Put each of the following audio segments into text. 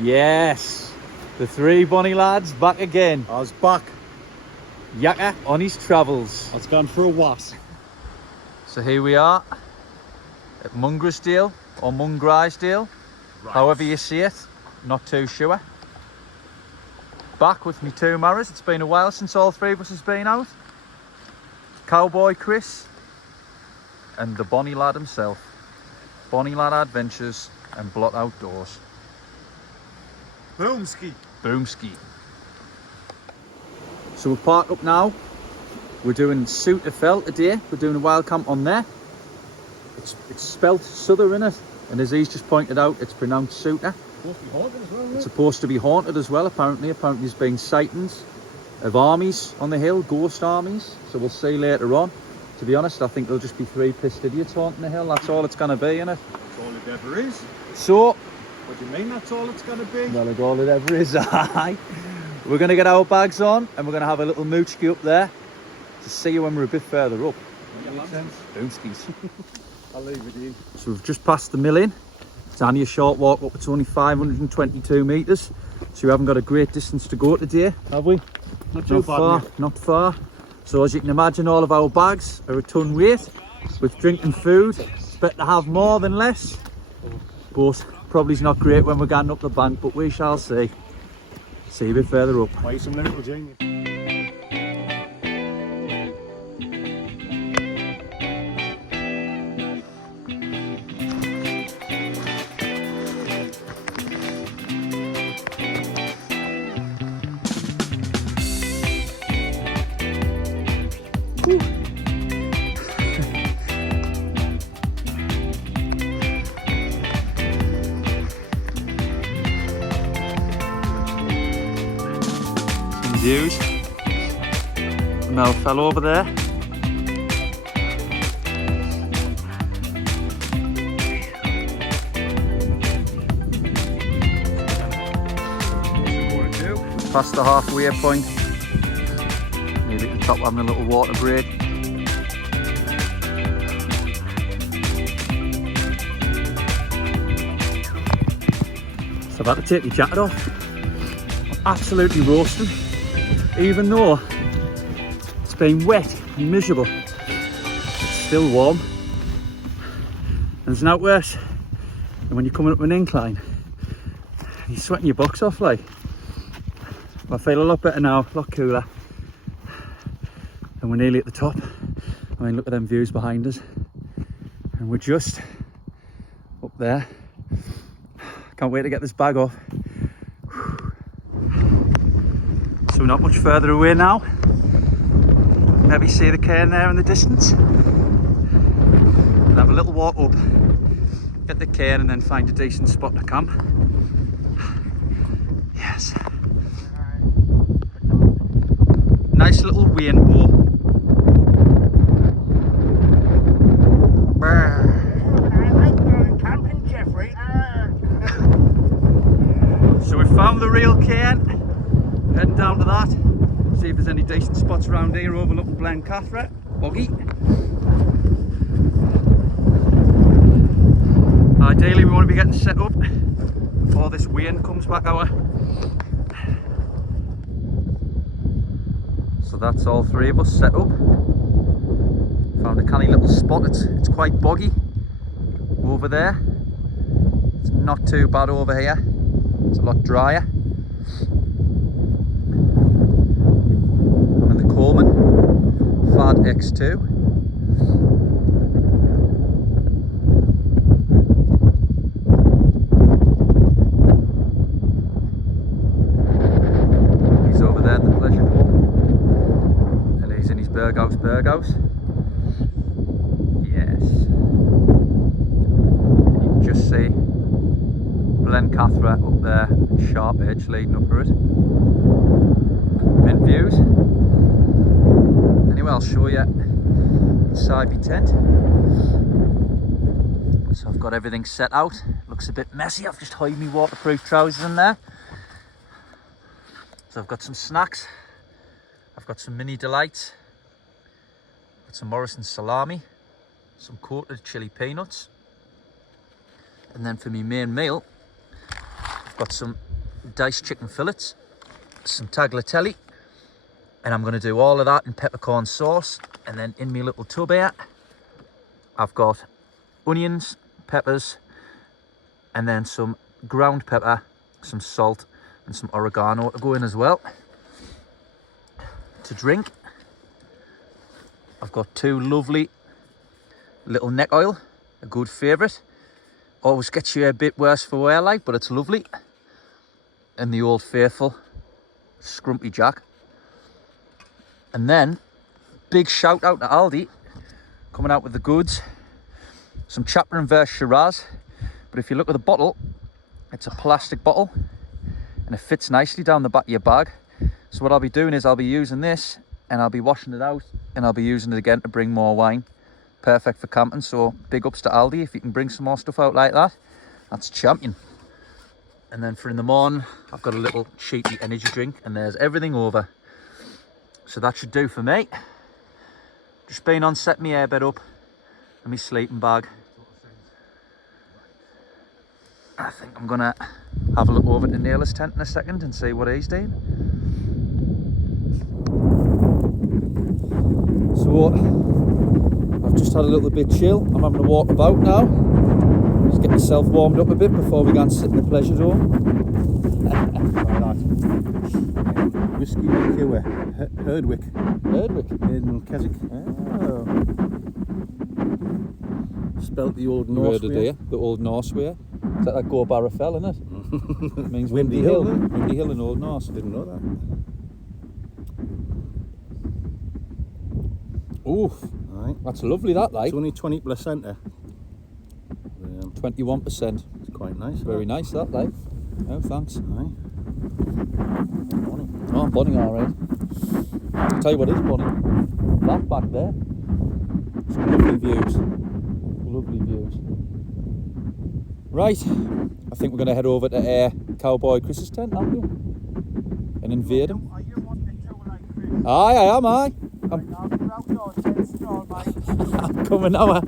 Yes, the three Bonnie lads back again. I was back. Yacker on his travels. I was going for a wass. So here we are at Mungrasdale or Mungrisdale, however you see it, not too sure. Back with me two Maras. It's been a while since all three of us has been out. Cowboy Chris and the Bonnie lad himself. Bonnie Lad Adventures and Blot Outdoors. Boomski. Boomski. So we're parked up now. We're doing Sooterfell today. We're doing a wild camp on there. It's spelt Souther in it, and as he's just pointed out, it's pronounced Souter. Supposed to be haunted as well, isn't it? It's supposed to be haunted as well, apparently. Apparently there's been sightings of armies on the hill, ghost armies. So we'll see later on. To be honest, I think there'll just be three pissed idiots haunting the hill. That's all it's going to be, innit? That's all it ever is. So, What do you mean that's all it's going to be? well, that's all it ever is. Aye. We're going to get our bags on and we're going to have a little moochie up there to see you when we're a bit further up. Makes sense. Boomskis. I'll leave it with you. So we've just passed the mill in. It's only a short walk up. It's only 522 metres. So we haven't got a great distance to go today, have we? Not too Not far, mate. not far. So as you can imagine, all of our bags are a ton weight. With drink and food, it's better to have more than less. But probably not great when we're going up the bank, but we shall see. See you a bit further up. Why some lyrical genius. Views. The mill fell over there. Past the halfway point. Maybe at the top having a little water break. So I've had to take the jacket off. I'm absolutely roasting. Even though it's been wet and miserable, it's still warm. And there's nothing worse than when you're coming up an incline and you're sweating your box off like. I feel a lot better now, a lot cooler. And we're nearly at the top. I mean, look at them views behind us. And we're just up there. Can't wait to get this bag off. So we're not much further away now. Maybe see the cairn there in the distance. We'll have a little walk up, get the cairn and then find a decent spot to camp. Yes. Nice little rainbow. So we found the real cairn. Heading down to that, see if there's any decent spots around here overlooking Blencathra, boggy. Ideally we want to be getting set up before this wind comes back out. So that's all three of us set up. Found a canny little spot, it's quite boggy over there. It's not too bad over here, it's a lot drier. Coleman Fad X2. He's over there in the pleasure dome and he's in his Berghouse. Yes. And you can just see Blencathra up there and Sharp Edge leading up to it. Mint views. Anyway, I'll show you inside my tent. So I've got everything set out. Looks a bit messy. I've just hid my waterproof trousers in there. So I've got some snacks. I've got some mini delights. I've got some Morrison salami, some coated chili peanuts. And then for my main meal, I've got some diced chicken fillets, some tagliatelle, and I'm going to do all of that in peppercorn sauce. And then in my little tub here, I've got onions, peppers, and then some ground pepper, some salt, and some oregano to go in as well. To drink, I've got 2 lovely little neck oil, a good favourite. Always gets you a bit worse for wear, like, but it's lovely. And the old faithful Scrumpy Jack. And then, big shout out to Aldi, coming out with the goods. Some Chapter and Verse Shiraz. But if you look at the bottle, it's a plastic bottle. And it fits nicely down the back of your bag. So what I'll be doing is I'll be using this and I'll be washing it out. And I'll be using it again to bring more wine. Perfect for camping. So big ups to Aldi. If you can bring some more stuff out like that, that's champion. And then for in the morning, I've got a little cheapy energy drink. And there's everything over. So that should do for me. Just been on setting my airbed up and my sleeping bag. I think I'm gonna have a look over to Naylor's tent in a second and see what he's doing. So I've just had a little bit chill. I'm having a walk about now. Just get myself warmed up a bit before we go and sit in the pleasure dome. Whiskey liqueur, Herdwick. Herdwick? In Keswick. Oh. Spelt the old You Norse heard it, way. there, the old Norse way. Is that like Go Barrafell, isn't it? It means Windy Hill, Hill. eh? Windy Hill in Old Norse. Didn't know that. Oof, Right. that's lovely that, like. It's only 20%. 21%. It's quite nice. Very nice that, like. Oh, thanks. Right. Oh, Bonnie, alright. I'll tell you what is Bonnie. That back there. Some lovely views. Lovely views. Right, I think we're going to head over to Cowboy Chris's tent, aren't we? And invade him. Are you wanting to like Chris? Aye, I am, aye. I'm coming now.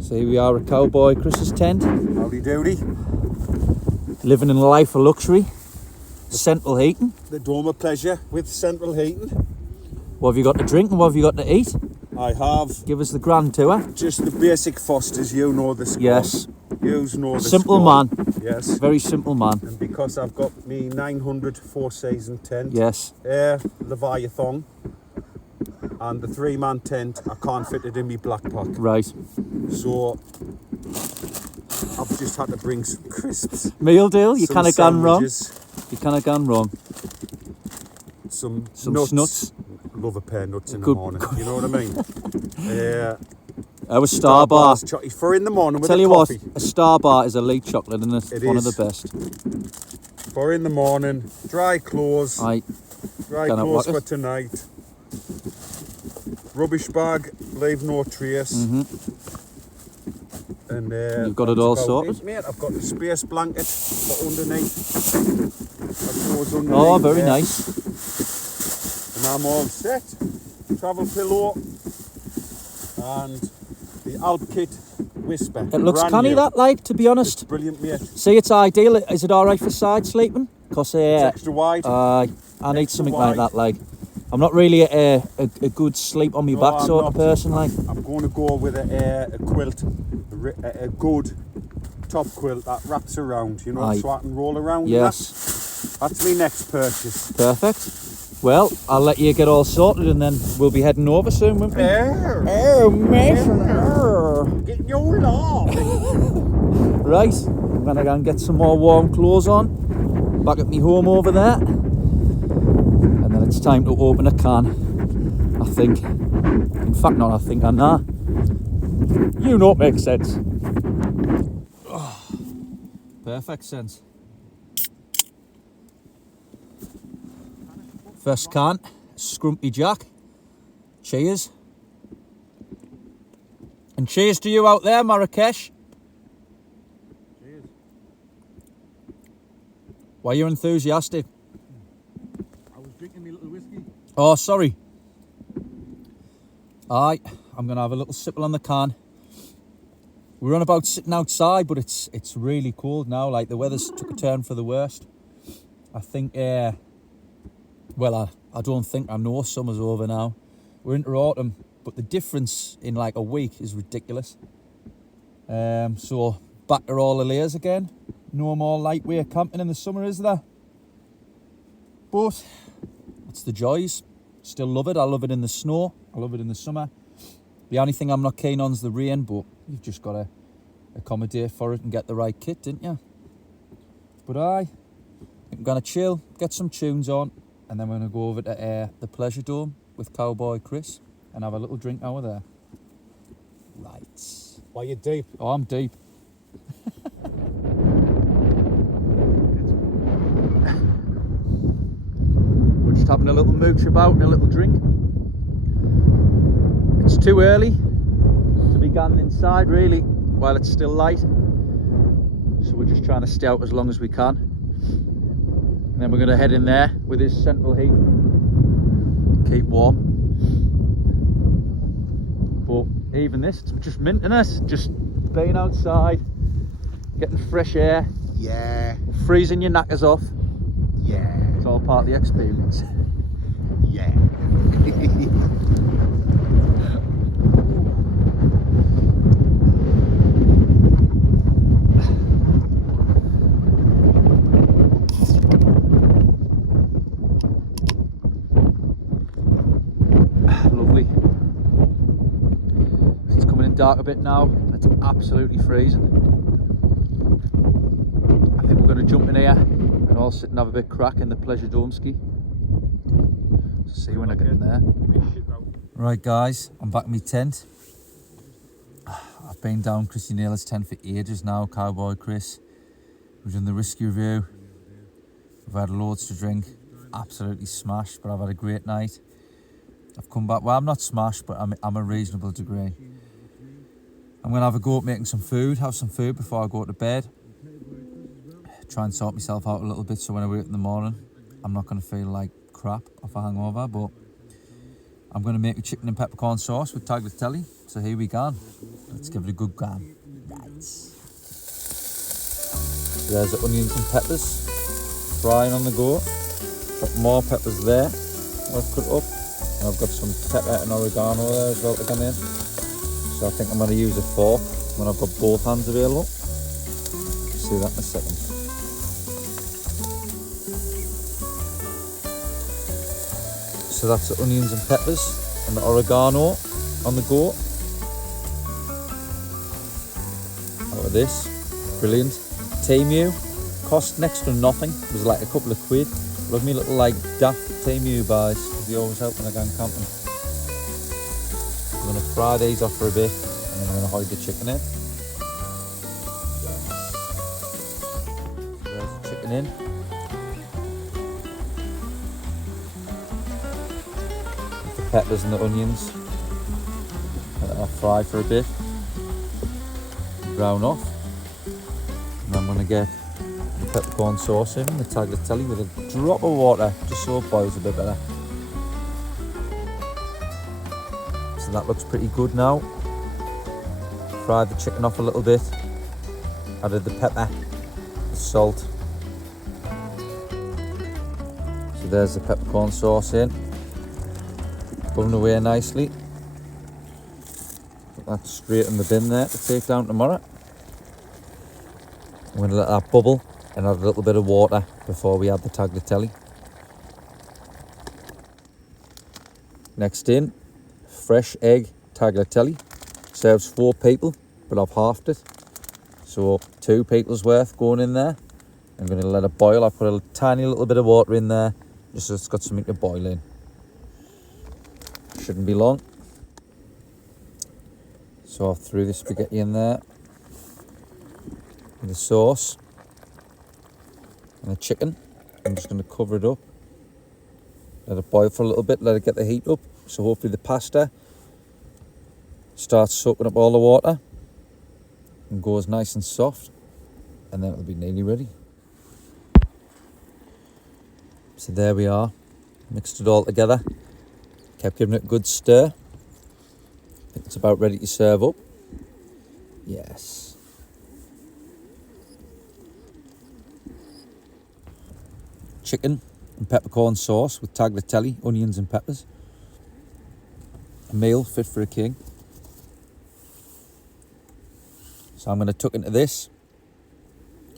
So here we are at Cowboy Chris's tent. Howdy doody. Living in a life of luxury. Central heating. The Dome of Pleasure with central heating. What have you got to drink and what have you got to eat? I have Give us the grand tour. just the basic Fosters. You know the score. Yes. You know the Simple score. man. Yes. Very simple man. And because I've got me 900 4-season tent, Yes. Leviathan, and the 3-man tent, I can't fit it in me black pack. Right. So I've just had to bring some crisps. Meal deal. You some can't have gone wrong. sandwiches, You can't have gone wrong. Some Some nuts. Love a pair of nuts in Good- the morning. You know what I mean? Our Star Bar. For in the morning with Tell a you what, coffee. a Star Bar is elite chocolate, isn't it? It One is. of the best. For in the morning, dry clothes. Aye. Dry Cannot clothes rock for it. tonight. Rubbish bag, leave no trace. And You've got it all that's about sorted. it, mate. I've got the space blanket for underneath. That goes underneath Oh, very there. nice. And I'm all set. Travel pillow and the Alp Kit Whisper. It looks Brand canny, new. that, like, to be It's honest. brilliant, mate. See, it's ideal. Is it alright for side sleeping? Because It's extra wide. I need extra something like wide. that, like. I'm not really a good sleep on my No, back I'm sort of not. person, like. I'm going to go with a quilt, a good top quilt that wraps around, you know, Aye. so I can roll around. Yes. That's my next purchase. Perfect. Well, I'll let you get all sorted and then we'll be heading over soon, won't we? Oh, Mason. Getting your laugh. Right, I'm gonna go and get some more warm clothes on. Back at me home over there. And then it's time to open a can. I think. In fact, not I think, I know. You know it makes sense. Oh, perfect sense. First can, Scrumpy Jack. Cheers. And cheers to you out there, Marrakesh. Cheers. Why are you enthusiastic? I was drinking my little whiskey. Oh, sorry. Aye, I'm going to have a little sipple on the can. we're on about sitting outside, but it's really cold now. Like, the weather's took a turn for the worst. I think, well, I don't think, I know summer's over now. We're into autumn, but the difference in like a week is ridiculous. So back to all the layers again. No more lightweight camping in the summer, is there? But it's the joys. Still love it. I love it in the snow. I love it in the summer. The only thing I'm not keen on is the rain, but you've just got to accommodate for it and get the right kit, didn't you? But I'm going to chill, get some tunes on, and then we're going to go over to the Pleasure Dome with Cowboy Chris and have a little drink over there. Right. Why you deep? Oh, I'm deep. We're just having a little mooch about and a little drink. It's too early to be going inside, really, while it's still light. So we're just trying to stay out as long as we can. And then we're going to head in there with his central heat. Keep warm. But even this, it's just minting us. Just being outside, getting fresh air. Yeah. Freezing your knackers off. Yeah. It's all part of the experience. Yeah. Lovely. It's coming in dark a bit now, and it's absolutely freezing. I think we're going to jump in here and all sit and have a bit crack in the Pleasure Dome ski. See you when I get in there. Right guys, I'm back in my tent. I've been down Chrissy Naylor's tent for ages now, Cowboy Chris. We've done the whiskey review. We've had loads to drink. Absolutely smashed, but I've had a great night. I've come back, well, I'm not smashed, but I'm a reasonable degree. I'm going to have a go at making some food, have some food before I go to bed. Try and sort myself out a little bit so when I wake up in the morning, I'm not going to feel like crap off a hangover, but I'm going to make a chicken and peppercorn sauce with tagliatelle. So here we go. Let's give it a good go. Right. So there's the onions and peppers frying on the go. Got more peppers there. I've cut up. And I've got some pepper and oregano there as well to come in. So I think I'm going to use a fork when I've got both hands available. See that in a second. So that's the onions and peppers and the oregano on the go. Out of this, brilliant. Temu, cost next to nothing. It was like a couple of quid. Love me little like daft Temu buys, because they always help when I go camping. I'm going to fry these off for a bit, and then I'm going to hide the chicken in. There's the chicken in. With the peppers and the onions. Let that fry for a bit. Brown off. And I'm going to get peppercorn sauce in the tagliatelle with a drop of water just so it boils a bit better. So that looks pretty good now. Fried the chicken off a little bit, added the pepper, the salt. So there's the peppercorn sauce in, bubbling away nicely. Put that straight in the bin there to take down tomorrow. I'm going to let that bubble and add a little bit of water before we add the tagliatelle. Next in, fresh egg tagliatelle. Serves 4 people, but I've halved it. So 2 people's worth going in there. I'm going to let it boil. I put a tiny little bit of water in there, just so it's got something to boil in. Shouldn't be long. So I threw the spaghetti in there with the sauce and the chicken. I'm just going to cover it up, let it boil for a little bit, let it get the heat up, so hopefully the pasta starts soaking up all the water and goes nice and soft, and then it'll be nearly ready. So there we are, mixed it all together, kept giving it a good stir. I think it's about ready to serve up. Yes. Chicken and peppercorn sauce with tagliatelle, onions and peppers. A meal fit for a king. So I'm going to tuck into this.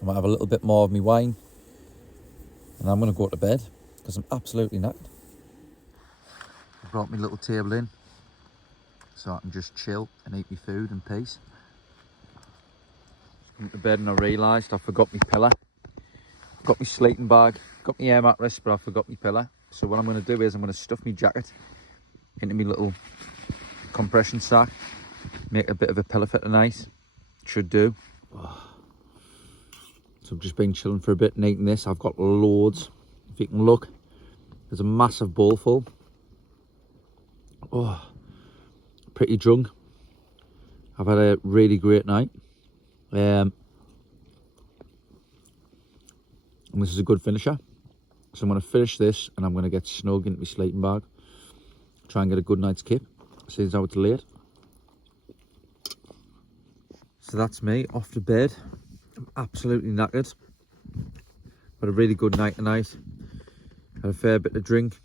I might have a little bit more of my wine. And I'm going to go to bed because I'm absolutely knackered. I brought my little table in so I can just chill and eat my food in peace. Went to bed and I realised I forgot my pillow. I've got my sleeping bag, got my air mattress, but I forgot my pillow. So what I'm going to do is I'm going to stuff my jacket into my little compression sack, make a bit of a pillow for tonight. Should do. So I've just been chilling for a bit and eating this. I've got loads. If you can look, there's a massive bowl full. Oh, pretty drunk. I've had a really great night. And this is a good finisher. So I'm going to finish this and I'm going to get snug into my sleeping bag. Try and get a good night's kip. Since how it's late. So that's me off to bed. I'm absolutely knackered. Had a really good night tonight. Had a fair bit to drink.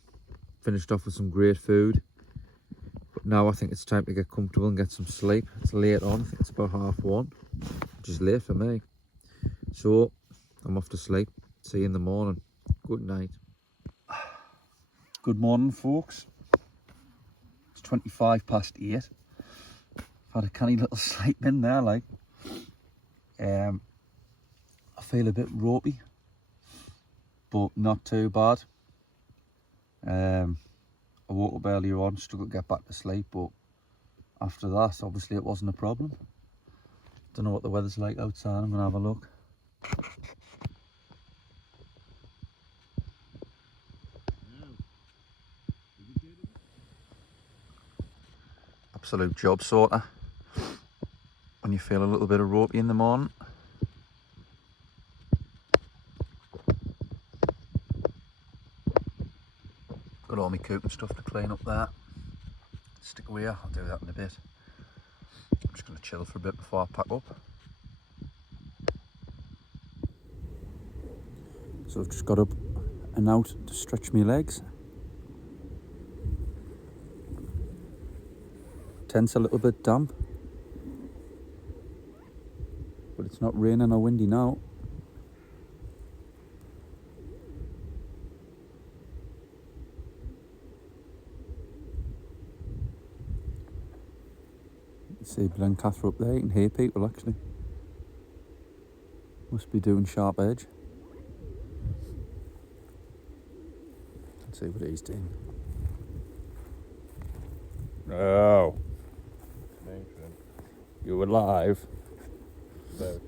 Finished off with some great food. But now I think it's time to get comfortable and get some sleep. It's late on. I think it's about 1:30, which is late for me. So I'm off to sleep. See you in the morning. Good night. Good morning, folks. It's 8:25. I've had a canny little sleep in there, like. I feel a bit ropey, but not too bad. I woke up earlier on, struggled to get back to sleep, but after that, obviously it wasn't a problem. Don't know what the weather's like outside. I'm gonna have a look. Absolute job sorter when you feel a little bit of ropey in the morning. Got all my coop and stuff to clean up there. Stick away, I'll do that in a bit. I'm just going to chill for a bit before I pack up. So I've just got up and out to stretch my legs. Tent's a little bit damp, but it's not raining or windy now. You see Blencathra up there eating hay people actually. Must be doing sharp edge. Let's see what he's doing. No. You alive? No.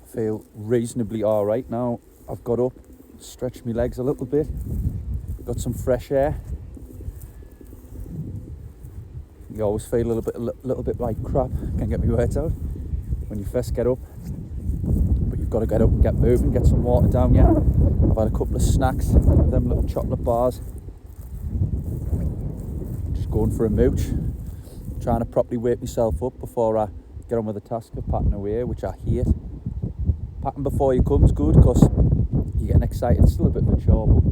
I feel reasonably alright now. I've got up, stretched my legs a little bit, got some fresh air. You always feel a little bit like crap, can't get my words out when you first get up. But you've got to get up and get moving, get some water down you. I've had a couple of snacks, them little chocolate bars. Just going for a mooch, trying to properly wake myself up before I get on with the task of packing away, which I hate. Packing before you come's good because you're getting excited. It's still a bit of a chore, but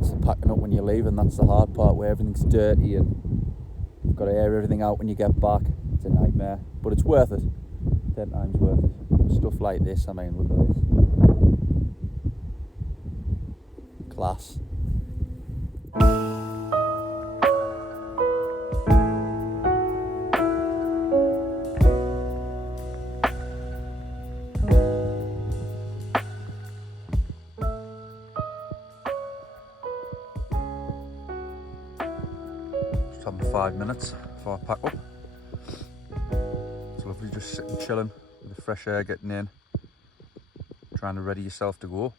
it's the packing up when you leave, and that's the hard part where everything's dirty and you've got to air everything out when you get back. It's a nightmare, but it's worth it. 10 times worth it. Stuff like this, I mean, look at this. Class. Just having 5 minutes before I pack up. It's lovely just sitting chilling with the fresh air getting in, trying to ready yourself to go.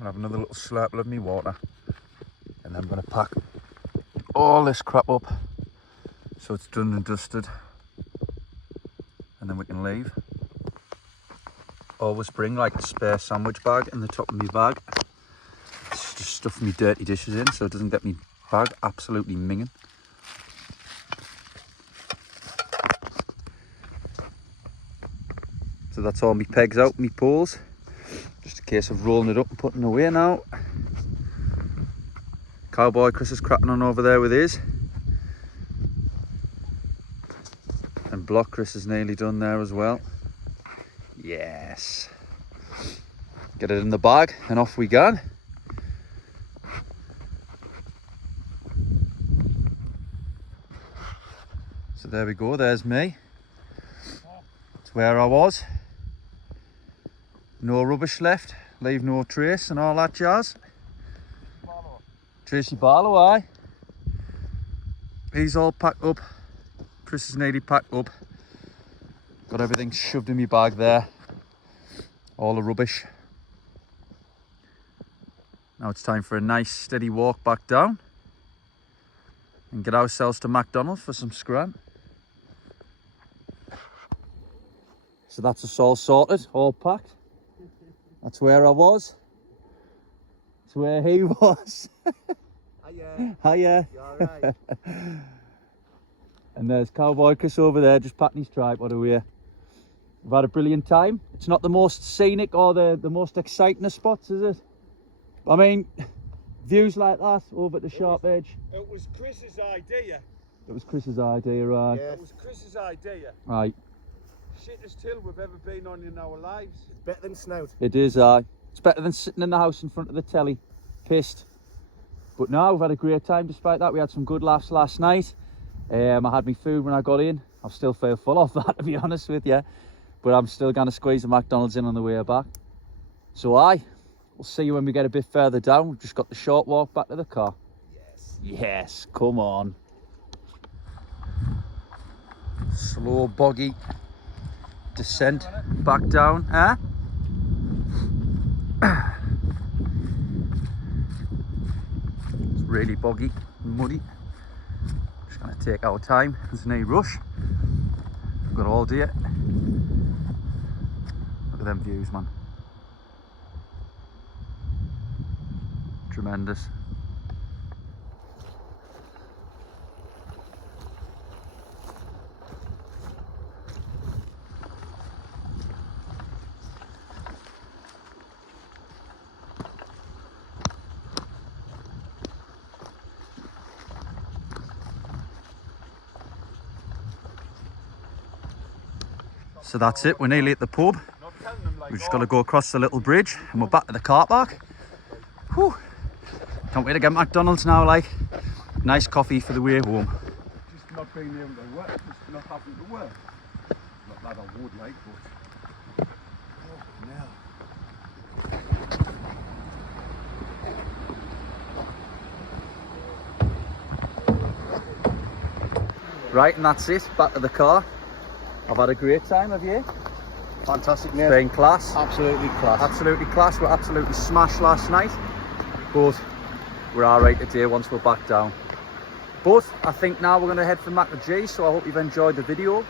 I'm gonna have another little slurple of me water and then I'm gonna pack all this crap up so it's done and dusted, and then we can leave. Always bring like a spare sandwich bag in the top of my bag Just stuff my dirty dishes in so it doesn't get me bag absolutely minging. So that's all my pegs out, my poles. Just a case of rolling it up and putting it away now. Cowboy Chris is cracking on over there with his. And Block Chris is nearly done there as well. Yes. Get it in the bag and off we go. So there we go, there's me. It's where I was. No rubbish left, leave no trace and all that jazz. Tracy Barlow, aye. He's all packed up. Chris is nearly packed up. Got everything shoved in my bag there. All the rubbish. Now it's time for a nice steady walk back down and get ourselves to McDonald's for some scran. So that's us all sorted, all packed. That's where I was. It's where he was. Hiya. Hiya. You alright? And there's Cowboy Chris over there just patting his tripod away. We've had a brilliant time. It's not the most scenic or the most exciting of spots, is it? I mean, views like that over at the sharp edge. It was Chris's idea. It was Chris's idea, right? Yeah. It was Chris's idea. Right. Shittest hill we've ever been on in our lives. It's better than Snout. It is, it's better than sitting in the house in front of the telly, pissed. But no, we've had a great time despite that. We had some good laughs last night. I had my food when I got in. I still feel full off that, to be honest with you. But I'm still going to squeeze the McDonald's in on the way back. So we'll see you when we get a bit further down. We've just got the short walk back to the car. Yes. Yes, come on. Slow, boggy descent back down, huh? It's really boggy and muddy. Just gonna take our time, there's no rush. We've got all day. Look at them views, man. Tremendous. So that's it, we're nearly at the pub. We've just got to go across the little bridge and we're back to the car park. Whew. Can't wait to get McDonald's now, like. Nice coffee for the way home. Just not being able to work, just not having to work. Not that I would like, but... Right, and that's it, back to the car. I've had a great time, have you? Fantastic, mate. Been class. Absolutely class. Absolutely class. We're absolutely smashed last night. But we're alright today once we're back down. But I think now we're going to head for Mac and G, so I hope you've enjoyed the video.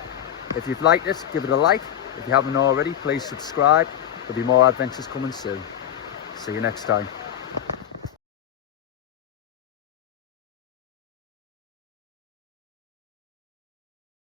If you've liked it, give it a like. If you haven't already, please subscribe. There'll be more adventures coming soon. See you next time.